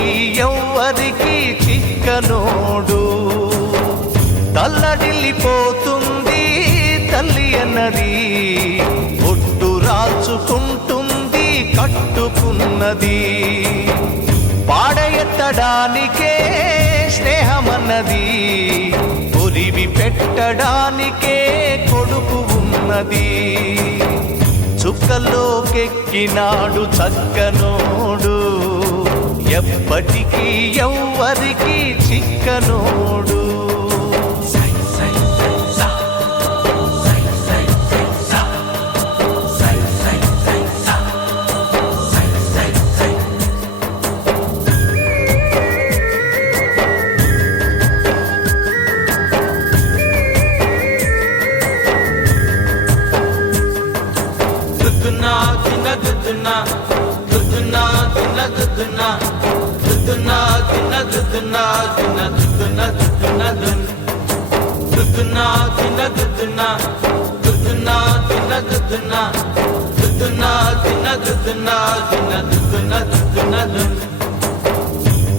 ఎప్పటికీ ఎవ్వరికి చిక్కనోడు. తల్లడిల్లిపోతుంది తల్లి అన్నది, ఒట్టు రాచుకుంటుంది కట్టుకున్నది. పాడెత్తడానికే స్నేహమన్నది, ఒలివి పెట్టడానికే కొడుకు ఉన్నది. చుక్కల్లోకెక్కినాడు చక్కనోడు, ఎప్పటికీ ఎవ్వరికి చిక్కనోడు.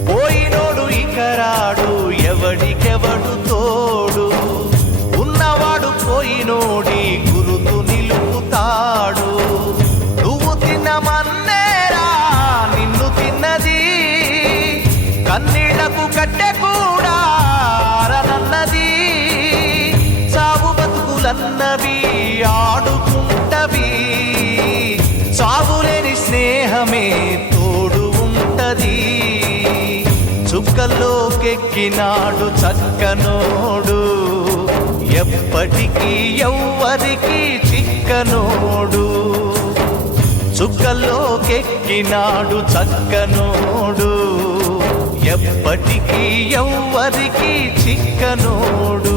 పోయినోడు ఇకరాడు, ఎవడికెవడు తోడు. ఉన్నవాడు పోయినోడి గురుతు నిలుపుతాడు. నువ్వు తిన్నమన్నేరా నిన్ను తిన్నది, కన్నీళ్లకు కట్టె కూడా ఆరనన్నది. చావు బతుకులన్నవి ఆడుకుంటవి, చావులేని స్నేహమే తోడు ఉంటది. చుక్కల్లోకెక్కినాడు చక్కనోడు, ఎప్పటికీ ఎవ్వరికి చిక్కనోడు. చుక్కల్లోకెక్కినాడు చక్కనోడు, ఎప్పటికీ ఎవ్వరికి చిక్కనోడు.